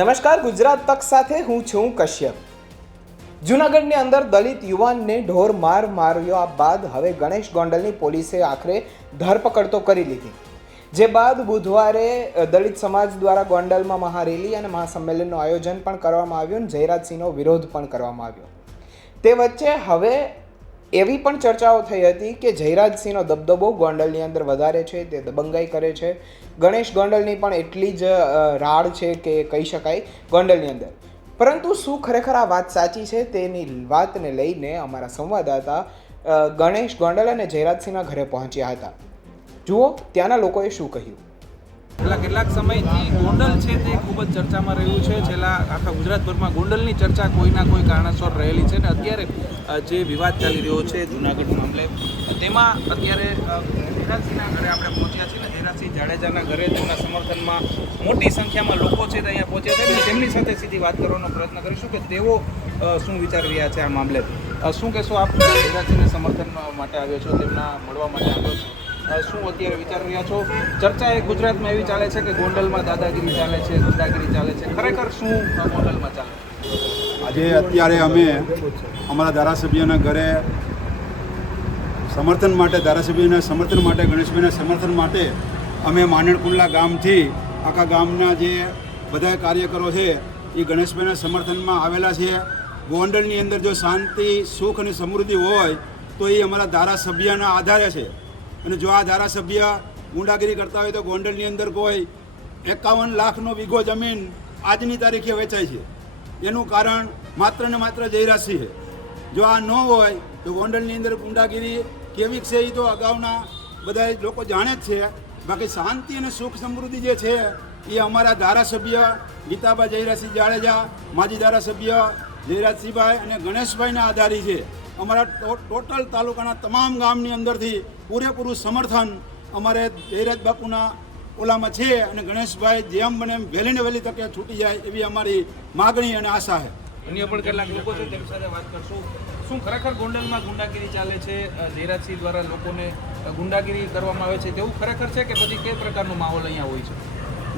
નમસ્કાર, ગુજરાત તક સાથે હું છું કશ્યપ। જૂનાગઢની અંદર દલિત યુવાનને ઢોર માર માર્યા બાદ હવે ગણેશ ગોંડલની પોલીસે આખરે ધરપકડ તો કરી લીધી। જે બાદ બુધવારે દલિત સમાજ દ્વારા ગોંડલમાં મહારેલી અને મહાસંમેલનનું આયોજન પણ કરવામાં આવ્યું અને જયરાજસિંહનો વિરોધ પણ કરવામાં આવ્યો। તે વચ્ચે હવે એવી પણ ચર્ચાઓ થઈ હતી કે જયરાજસિંહનો દબદબો ગોંડલની અંદર વધારે છે, તે દબંગાઈ કરે છે। ગણેશ ગોંડલની પણ એટલી જ રાડ છે કે કહી શકાય ગોંડલની અંદર। પરંતુ શું ખરેખર આ વાત સાચી છે તેની વાતને લઈને અમારા સંવાદદાતા ગણેશ ગોંડલ અને જયરાજસિંહના ઘરે પહોંચ્યા હતા। જુઓ ત્યાંના લોકોએ શું કહ્યું। કેટલાક સમયથી ગોંડલ છે તે ખૂબ જ ચર્ચામાં રહ્યું છે। છેલ્લા આખા ગુજરાતભરમાં ગોંડલની ચર્ચા કોઈના કોઈ કારણસર રહેલી છે ને અત્યારે જે વિવાદ ચાલી રહ્યો છે જૂનાગઢ મામલે, તેમાં અત્યારે જયરાજસિંહના ઘરે આપણે પહોંચ્યા છીએ ને જયરાજસિંહ જાડેજાના ઘરે તેમના સમર્થનમાં મોટી સંખ્યામાં લોકો છે તે અહીંયા પહોંચ્યા છે અને તેમની સાથે સીધી વાત કરવાનો પ્રયત્ન કરીશું કે તેઓ શું વિચારી રહ્યા છે આ મામલે। શું કહેશો આપ જયરાજસિંહને સમર્થન માટે આવ્યો છો, તેમના મળવા માટે આવ્યો છો, શું અત્યારે વિચારી રહ્યા છો? ચર્ચા એ ગુજરાતમાં એવી ચાલે છે કે ગોંડલમાં દાદાગીરી ચાલે છે, ગુંડાગીરી ચાલે છે, ખરેખર શું ગોંડલમાં ચાલે? આજે અત્યારે અમે અમારા ધારાસભ્યના ઘરે સમર્થન માટે, ધારાસભ્યના સમર્થન માટે, ગણેશભાઈના સમર્થન માટે અમે માનણકુંડલા ગામથી આખા ગામના જે બધા કાર્યકરો છે એ ગણેશભાઈના સમર્થનમાં આવેલા છે। ગોંડલની અંદર જો શાંતિ, સુખ અને સમૃદ્ધિ હોય તો એ અમારા ધારાસભ્યના આધારે છે અને જો આ ધારાસભ્ય ગુંડાગીરી કરતા હોય તો ગોંડલની અંદર કોઈ 51 લાખનો વીઘો જમીન આજની તારીખે વેચાય છે, એનું કારણ માત્ર ને માત્ર જયરાજસિંહ છે। જો આ ન હોય તો ગોંડલની અંદર ગુંડાગીરી કેવી છે એ તો અગાઉના બધા લોકો જાણે જ છે। બાકી શાંતિ અને સુખ સમૃદ્ધિ જે છે એ અમારા ધારાસભ્ય ગીતાબા જયરાજસિંહ જાડેજા, માજી ધારાસભ્ય જયરાજસિંહભાઈ અને ગણેશભાઈના આધારી છે। અમારા ટોટલ તાલુકાના તમામ ગામની અંદરથી પૂરેપૂરું સમર્થન અમારે જયરાજ બાપુના ઓલામાં છે અને ગણેશભાઈ જેમ બને એમ વહેલી ને વહેલી તકે છૂટી જાય એવી અમારી માગણી અને આશા છે। અન્ય પણ કેટલાક લોકો છે તેમની સાથે વાત કરશું। શું ખરેખર ગોંડલમાં ગુંડાગીરી ચાલે છે? જયરાજસિંહ દ્વારા લોકોને ગુંડાગીરી કરવામાં આવે છે તેવું ખરેખર છે કે પછી કઈ પ્રકારનો માહોલ અહીંયા હોય છે?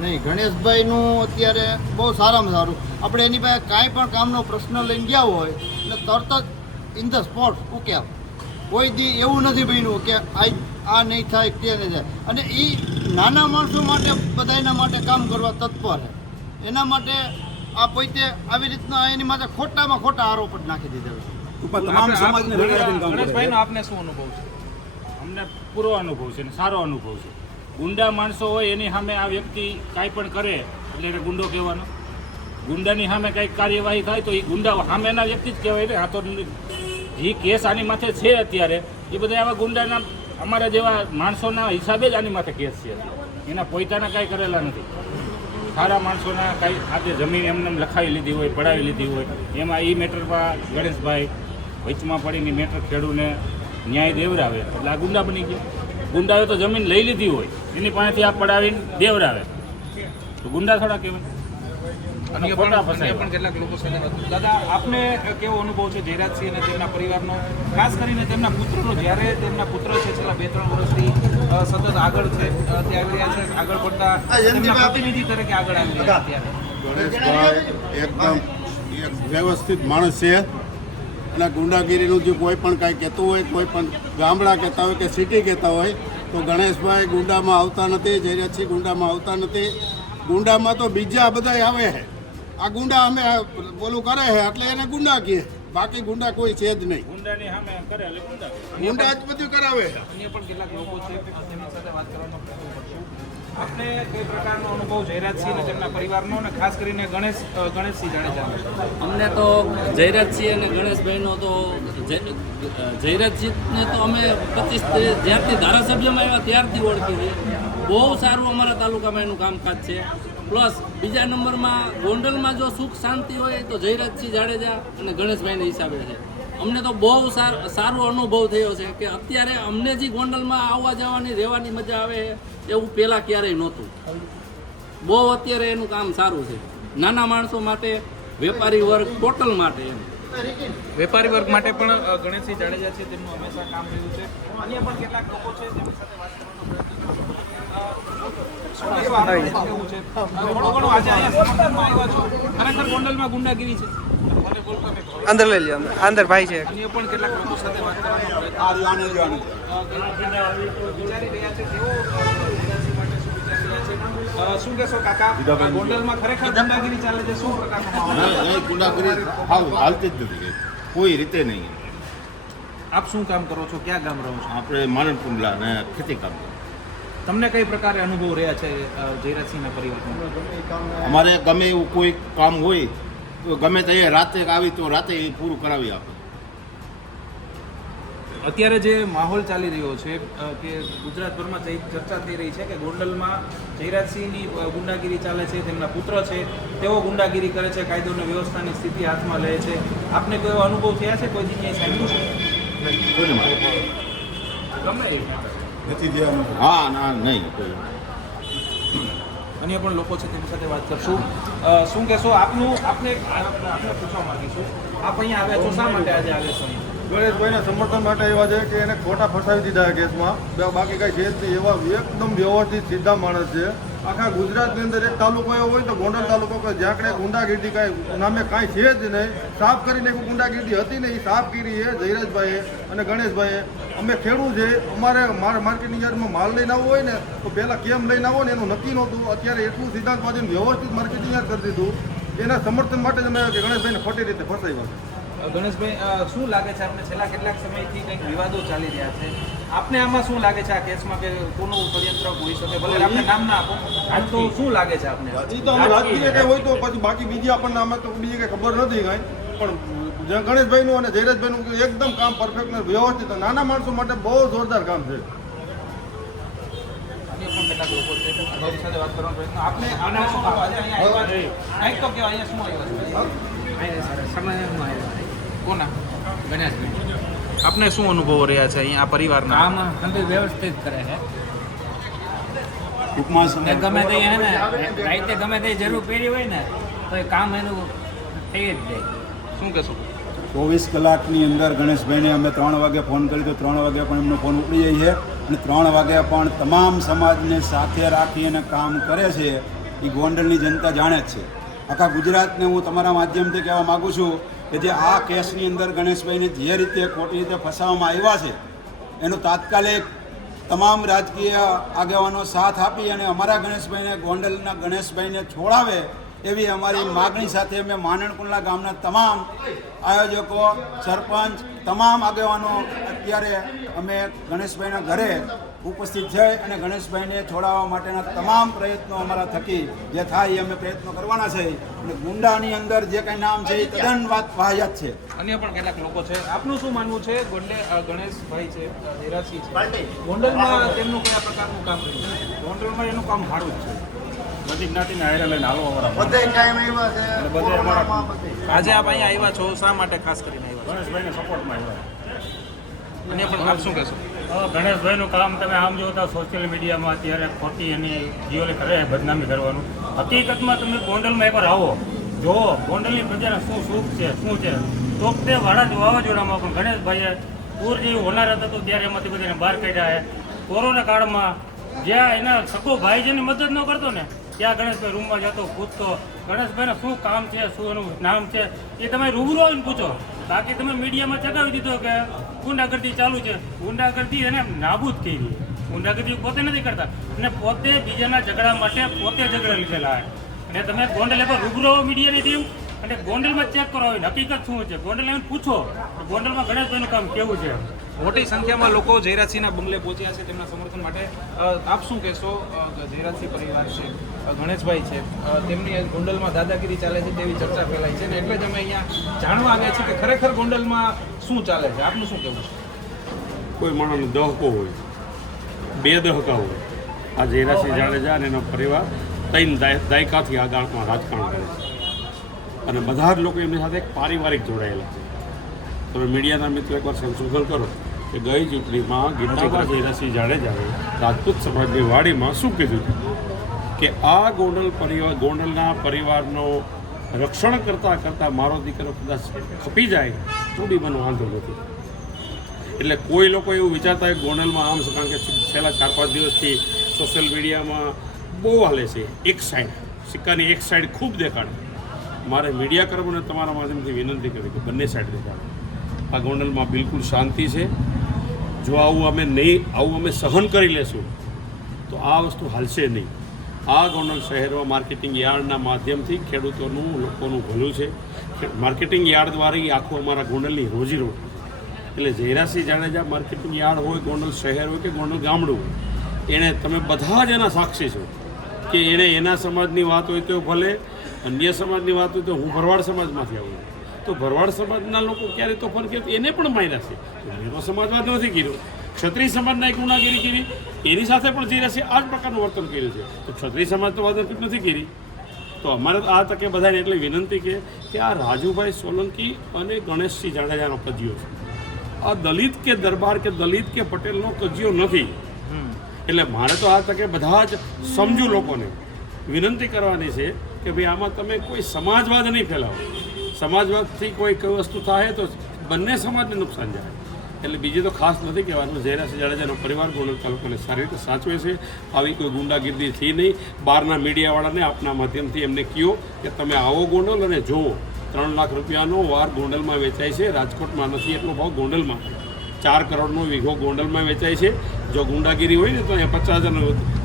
નહીં, ગણેશભાઈનું અત્યારે બહુ સારામાં સારું, આપણે એની પાસે કાંઈ પણ કામનો પ્રશ્ન લઈને ગયા હોય એટલે તરત જ ઇન ધ સ્પોટ ઉકેલ। કોઈ દી એવું નથી બન્યું કે આ નહીં થાય તે નહીં થાય, અને એ નાના માણસો માટે બધાના માટે કામ કરવા તત્પર છે। એના માટે આ પોતે આવી રીતના એની માટે ખોટામાં ખોટા આરોપ જ નાખી દીધેલા। તમામ સમાજને ગણેશભાઈનો આપને શું અનુભવ છે? અમને પૂરો અનુભવ છે ને સારો અનુભવ છે। ગુંડા માણસો હોય એની સામે આ વ્યક્તિ કાંઈ પણ કરે એટલે એને ગુંડો કહેવાનો। ગુંડાની સામે કંઈક કાર્યવાહી થાય તો એ ગુંડા સામેના વ્યક્તિ જ કહેવાય ને। આ તો જે કેસ આની માથે છે અત્યારે એ બધા આવા ગુંડાના અમારા જેવા માણસોના હિસાબે જ આની માથે કેસ છે। એના પોતાના કાંઈ કરેલા નથી। સારા માણસોના કાંઈ આજે જમીન એમને લખાવી લીધી હોય, પડાવી લીધી હોય, એમાં એ મેટરમાં ગણેશભાઈ વચમાં પડીને મેટર ખેડૂને ન્યાય દેવરાવે એટલે આ ગુંડા બની ગયા। ગુંડાએ તો જમીન લઈ લીધી હોય એની પાસેથી આ પડાવીને દેવરાવે તો ગુંડા થોડા કહેવાય? અન્ય પણ કેટલાક લોકો સાથે દાદા, આપને કેવો અનુભવ છે જયરાજસિંહ અને તેમના પરિવારનો, ખાસ કરીને તેમના પુત્રનો? જ્યારે તેમના પુત્ર છે છેલ્લા 2-3 વર્ષથી સતત આગળ છે, તે આવી રહ્યા છે, આગળ પડતા તેમના પ્રતિનિધિ તરીકે આગળ આવી રહ્યા છે। ગણેશભાઈ એકદમ એક વ્યવસ્થિત માણસ છે અને ગુંડાગીરીનું જે કોઈ પણ કાંઈ કહેતું હોય, કોઈ પણ ગામડા કહેતા હોય કે સિટી કહેતા હોય તો ગણેશભાઈ ગુંડામાં આવતા નથી, જયરાજસિંહ ગુંડામાં આવતા નથી। ગુંડામાં તો બીજા બધા આવે છે, આ ગુંડા અમે બોલું કરે છે એટલે એને ગુંડા કહે, બાકી ગુંડા કોઈ છે જ નહીં। ગુંડાની સામે કરે એટલે ગુંડા જ બધું કરાવે છે। અન્ય પણ કેટલાક લોકો છે તેમની સાથે વાત કરવાનો પ્રયત્ન કરશું। આપને કઈ પ્રકારનો અનુભવ જયરાજસિંહ અને તેમના પરિવારનો અને ખાસ કરીને ગણેશસિંહ જાડેજાનો? અમને તો જયરાજસિંહ અને ગણેશભાઈનો તો જયરાજસિંહને તો અમે 25 જ્યારથી ધારાસભ્યમાં આવ્યા ત્યારથી ઓળખી છીએ। બહુ સારું અમારા તાલુકામાં એનું કામકાજ છે। પ્લસ બીજા નંબરમાં ગોંડલમાં જો સુખ શાંતિ હોય તો જયરાજસિંહ જાડેજા અને ગણેશભાઈના હિસાબે છે। અમને તો બહુ સારો અનુભવ થયો છે કે અત્યારે અમને જે ગોંડલમાં આવવા જવાની રહેવાની મજા આવે એવું પહેલાં ક્યારેય નહોતું। બહુ અત્યારે એનું કામ સારું છે, નાના માણસો માટે, વેપારી વર્ગ, ટોટલ માટે એમ। વેપારી વર્ગ માટે પણ ગણેશસિંહ જાડેજા છે તેમનું હંમેશા કામ રહ્યું છે। અન્ય પણ કેટલાક લોકો છે તેમની સાથે વાત કરવાનો પ્રયત્ન કરશું। શું કહેશો આપનું કેવું છે? થોડું ઘણું આજે અહીંયા સમર્થનમાં આવ્યા છો. ખરેખર ગોંડલમાં ગુંડાગીરી છે. અંદર લઈ લ્યો અંદર ભાઈ છે અન્ય પણ કેટલાક લોકો સાથે વાત કરવાનો પ્રયત્ન વિચારી રહ્યા છે તેઓ ઝેરાસી માટે શું વિચારી રહ્યા છે? શું કહેશો કાકા? ગોંડલમાં ખરેખર ગુંડાગીરી ચાલે છે, શું પ્રકારનો માહોલ છે? ગુંડાગીરી હાલતી જ નથી કોઈ રીતે નહીં. આપ શું કામ કરો છો? ક્યાં ગામ રહો છો? આપણે માનણ કુંડલા ને ખેતી કામ તમને કઈ પ્રકારે અનુભવ રહ્યા છે ઝેરાસીના પરિવારમાં? અમારે ગમે એવું કોઈ કામ હોય તો ગમે તે રાતે આવી તો રાતે એ પૂરું કરાવી આપે. અત્યારે જે માહોલ ચાલી રહ્યો છે કે ગુજરાતભરમાં ચર્ચા થઈ રહી છે કે ગોંડલમાં જયરાજસિંહની ગુંડાગીરી ચાલે છે, તેમના પુત્ર છે તેઓ ગુંડાગીરી કરે છે, કાયદો અને વ્યવસ્થાની સ્થિતિ હાથમાં લે છે. આપને કોઈ એવો અનુભવ થયા છે? કોઈ દી ક્યાંય સાંભળ્યું છે? હા ના નહીં કોઈ. અન્ય પણ લોકો છે તેમની સાથે વાત કરશું. શું કહેશો? આપને પૂછવા માંગીશું, આપ અહીંયા આવ્યા છો, શા માટે આજે આવ્યા છો? ગણેશભાઈને સમર્થન માટે આવ્યા છે કે એને ખોટા ફસાવી દીધા છે કેસમાં. બાકી કાંઈ છે જ નહીં. એવા એકદમ વ્યવસ્થિત સીધા માણસ છે. આખા ગુજરાતની અંદર એક તાલુકો એવો હોય તો ગોંડલ તાલુકો કે જ્યાં કણે ગુંડાગીરી કાંઈ નામે કાંઈ છે જ નહીં. સાફ કરીને ગુંડાગીરી હતી ને એ સાફ કરી છે જયરાજભાઈએ અને ગણેશભાઈએ. અમે ખેડૂત છે, અમારે માર્કેટની યાર્ડમાં માલ લઈને આવવો હોય ને તો પહેલાં કેમ લઈને આવો ને એનું નક્કી નહોતું. અત્યારે એટલું સિદ્ધાંતવાદીને વ્યવસ્થિત માર્કેટિંગ યાર્ડ કરી દીધું. એના સમર્થન માટે જ અમે ગણેશભાઈને ખોટી રીતે ફસાવ્યા છે. ગણેશભાઈ, શું લાગે છે આપને? છેલ્લા કેટલાક સમયથી કંઈક વિવાદો ચાલી રહ્યા છે, આપને આમાં શું લાગે છે આ કેસમાં કે કોનું ષડયંત્ર હોઈ શકે? ભલે આપણે નામ ના આપો, આમ તો શું લાગે છે આપને? એ તો અમે રાજકીય કંઈ હોય તો પછી બાકી બીજી આપણને અમે તો બીજી કંઈ ખબર નથી કાંઈ. પણ ગણેશભાઈનું અને જયરાજભાઈનું એકદમ કામ પરફેક્ટ ને વ્યવસ્થિત નાના માણસો માટે બહુ જોરદાર કામ છે. અન્ય પણ કેટલાક લોકો છે તેમની સાથે વાત કરવાનો પ્રયત્ન. આપને આના શું આજે અહીંયા આવ્યા છે? કંઈક તો કહેવાય, અહીંયા શું આવ્યા છે? કોના? ગણેશભાઈ. આપને શું અનુભવો રહ્યા છે અહીંયા આ પરિવારના? કામ ગંભીર વ્યવસ્થિત કરે છે ટૂંકમાં ને ગમે તે હે ને રાતે ગમે તે જરૂર પડી હોય ને તો એ કામ એનું થઈ જ જાય. શું કહેશો? 24 કલાકની અંદર ગણેશભાઈને અમે 3 વાગે ફોન કરી તો 3 વાગે પણ એમનો ફોન ઉપડી જાય છે અને 3 વાગે પણ તમામ સમાજને સાથે રાખી અને કામ કરે છે. એ ગોંડલની જનતા જાણે જ છે. આખા ગુજરાતને હું તમારા માધ્યમથી કહેવા માગું છું કે જે આ કેસની અંદર ગણેશભાઈને જે રીતે ખોટી રીતે ફસાવવામાં આવ્યા છે એનો તાત્કાલિક તમામ રાજકીય આગેવાનો સાથ આપી અને અમારા ગણેશભાઈને ગોંડલના ગણેશભાઈને છોડાવે એવી અમારી માગણી સાથે અમે માનણકુંડલા ગામના તમામ આયોજકો, સરપંચ, તમામ આગેવાનો અત્યારે અમે ગણેશભાઈના ઘરે ઉપસ્થિત છે અને ગણેશભાઈને છોડાવવા માટેના તમામ પ્રયત્નો અમારા થકી જે થાય એ અમે પ્રયત્નો કરવાના છે. અને ગુંડાની અંદર જે કંઈ નામ છે એ તદ્દન વાત વાહિયાત છે. અન્ય પણ કેટલાક લોકો છે, આપનું શું માનવું છે? ગણેશભાઈ છે, જયરાજસિંહ છે, ગોંડલમાં તેમનું કયા પ્રકારનું કામ રહ્યું છે? ગોંડલમાં એનું કામ સારું જ છે. બધી જ્ઞાતિના હારે લઈને હાલો બધે કાયમ એવા છે. આજે આપ અહીંયા આવ્યા છો, શા માટે ખાસ કરીને આવ્યા ગણેશભાઈને સપોર્ટમાં આવ્યા. છો? અન્ય પણ આપ શું કહેશો? ગણેશભાઈનું કામ તમે આમ જો તો સોશિયલ મીડિયામાં અત્યારે ખોટી એની જીઓને કરે બદનામી કરવાનું. હકીકતમાં તમે ગોંડલમાં એકવાર આવો, જો ગોંડલની પ્રજાને શું સુખ છે, શું છે. તો તે વાવાઝોડામાં પણ ગણેશભાઈએ પૂર જેવું હોનાર હતું ત્યારે એમાંથી બધાને બહાર કાઢ્યા છે. કોરોના કાળમાં જ્યાં એના સગો ભાઈ જેની મદદ ન કરતો ને ત્યાં ગણેશભાઈ રૂમમાં જતો, પૂછતો ગણેશભાઈને શું કામ છે, શું એનું નામ છે એ તમે રૂબરૂ આવીને પૂછો. બાકી તમે મીડિયામાં ચગાવી દીધો કે ગુંડાગર્દી ચાલુ છે. ગુંડાગર્દી એને નાબૂદ કરી. ગુંડાગર્દી પોતે નથી કરતા અને પોતે બીજાના ઝઘડા માટે પોતે ઝઘડા લીધેલા હોય. અને તમે ગોંડલ પર રૂબરૂ મીડિયાની ટીમ અને ગોંડલમાં ચેક કરો હોય હકીકત શું છે. ગોંડલ આવીને પૂછો ગોંડલમાં ગણેશભાઈનું કામ કેવું છે. મોટી સંખ્યામાં લોકો જયરાજસિંહના બંગલે પહોંચ્યા છે તેમના સમર્થન માટે. આપ શું કહેશો? જયરાજસિંહ પરિવાર છે, ગણેશભાઈ છે, તેમની ગોંડલમાં દાદાગીરી ચાલે છે તેવી ચર્ચા ફેલાઈ છે ને એટલે જ અમે અહીંયા જાણવા આવ્યા છીએ કે ખરેખર ગોંડલમાં શું ચાલે છે. આપનું શું કહેવું છે? કોઈ માણસનો દહકો હોય, 2 દહકા હોય. આ જયરાજસિંહ જાડેજા અને એનો પરિવાર 3 દાયકાથી આ ગામમાં રાજકારણ કરે છે અને બધા જ લોકો એમની સાથે એક પારિવારિક જોડાયેલા છે. તમે મીડિયાના મિત્રો એકવાર સંશોધન કરો કે ગઈ ચૂંટણીમાં ગીતાબા જયરાજસિંહ જાડેજાએ રાજપૂત સમાજની વાડીમાં શું કીધું કે આ ગોંડલના પરિવારનો રક્ષણ કરતાં મારો દીકરો કદાચ ખપી જાય તો બી મને વાંધો નથી. એટલે કોઈ લોકો એવું વિચારતા હોય ગોંડલમાં આમ છે, કારણ કે છેલ્લા 4-5 દિવસથી સોશિયલ મીડિયામાં બહુ હાલે છે. એક સાઈડ સિક્કાની એક સાઈડ ખૂબ દેખાડે. મારે મીડિયા કર્મીઓને તમારા માધ્યમથી વિનંતી કરી કે બંને સાઈડ દેખાડે. આ ગોંડલમાં બિલકુલ શાંતિ છે. જો આવું અમે સહન કરી લેશું તો આ વસ્તુ હાલશે નહીં. આ ગોંડલ શહેરમાં માર્કેટિંગ યાર્ડના માધ્યમથી ખેડૂતોનું લોકોનું ભલું છે. માર્કેટિંગ યાર્ડ દ્વારા આખું અમારા ગોંડલની રોજીરોટી. એટલે જયરાસિંહ જાડેજા માર્કેટિંગ યાર્ડ હોય, ગોંડલ શહેર હોય કે ગોંડલ ગામડું હોય, એણે તમે બધા જ એના સાક્ષી છો કે એણે એના સમાજની વાત હોય તો ભલે, અન્ય સમાજની વાત હોય તો હું ભરવાડ સમાજમાંથી આવું છું તો ભરવાડ સમાજના લોકો ક્યારે તોફાન કરે એને પણ માર્યા છે. મેરો સમાજવાદ નથી કર્યો. ક્ષત્રિય સમાજના એક ગુનાગીરી કરી એની સાથે પણ જયરાસિંહ આ જ પ્રકારનું વર્તન કર્યું છે. તો ક્ષત્રિય સમાજ તો વાદળ નથી કરી. તો અમારે આ તકે બધાને એટલી વિનંતી કે આ રાજુભાઈ સોલંકી અને ગણેશસિંહ જાડેજાનો કજિયો છે. આ દલિત કે દરબાર કે દલિત કે પટેલનો કજિયો નથી. એટલે મારે તો આ તકે બધા જ સમજુ લોકોને વિનંતી કરવાની છે કે ભાઈ આમાં તમે કોઈ સમાજવાદ નહીં ફેલાવો. સમાજવાદથી કોઈ વસ્તુ થાય તો બંને સમાજને નુકસાન જાય. એટલે બીજી તો ખાસ નથી કહેવાનું. જયરાસિંહ જાડેજાનો પરિવાર ગોંડલ તાલુકાને સારી રીતે સાચવે છે. આવી કોઈ ગુંડાગીરી થઈ નહીં. બહારના મીડિયાવાળાને આપના માધ્યમથી એમને કહો કે તમે આવો ગોંડલ અને જુઓ 3 લાખ રૂપિયાનો વાર ગોંડલમાં વેચાય છે. રાજકોટમાં નથી એટલો ભાવ ગોંડલમાં. 4 કરોડનો વીઘો ગોંડલમાં વેચાય છે. જો ગુંડાગીરી હોય ને તો અહીંયા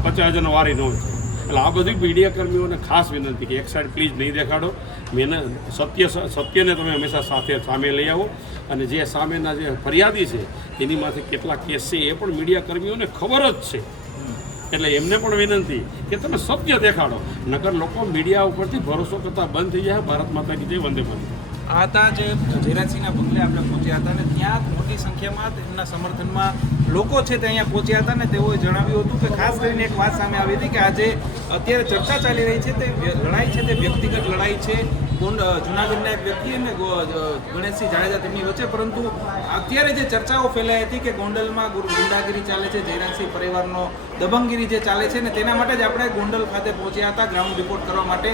50,000નો વારી ન હોય. એટલે આ બધી મીડિયાકર્મીઓને ખાસ વિનંતી કે એક સાઈડ પ્લીઝ નહીં દેખાડો. સત્યને તમે હંમેશા સામે લઈ આવો. અને જે સામેના જે ફરિયાદી છે એનીમાંથી કેટલા કેસ છે એ પણ મીડિયાકર્મીઓને ખબર જ છે. એટલે એમને પણ વિનંતી કે તમે સત્ય દેખાડો. નકર લોકો મીડિયા ઉપરથી ભરોસો કરતા બંધ થઈ જાય. ભારત માતા કી જય, વંદે માતરમ. આ હતા જે જયરાજસિંહના બંગલે આપણે પહોંચ્યા હતા અને ત્યાં મોટી સંખ્યામાં તેમના સમર્થનમાં લોકો છે તે અહીંયા પહોંચ્યા હતા. અને તેઓએ જણાવ્યું હતું કે ખાસ કરીને એક વાત સામે આવી હતી કે આજે અત્યારે ચર્ચા ચાલી રહી છે તે લડાઈ છે તે વ્યક્તિગત લડાઈ છે જૂનાગઢના એક વ્યક્તિ અને ગણેશસિંહ જાડેજા તેમની વચ્ચે. પરંતુ અત્યારે જે ચર્ચાઓ ફેલાઈ હતી કે ગોંડલમાં ગુંડાગીરી ચાલે છે, જયરાજસિંહ પરિવારનો દબંગગીરી જે ચાલે છે ને તેના માટે જ આપણે ગોંડલ ખાતે પહોંચ્યા હતા ગ્રાઉન્ડ રિપોર્ટ કરવા માટે.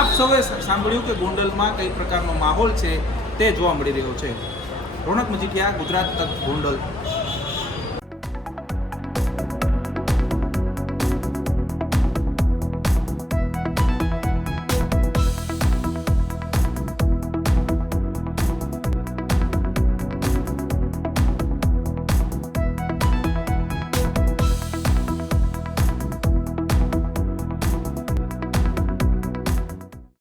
આપ સૌએ સાંભળ્યું કે ગોંડલમાં કઈ પ્રકારનો માહોલ છે તે જોવા મળી રહ્યો છે. રોનક મજીઠિયા, ગુજરાત તક, ગોંડલ.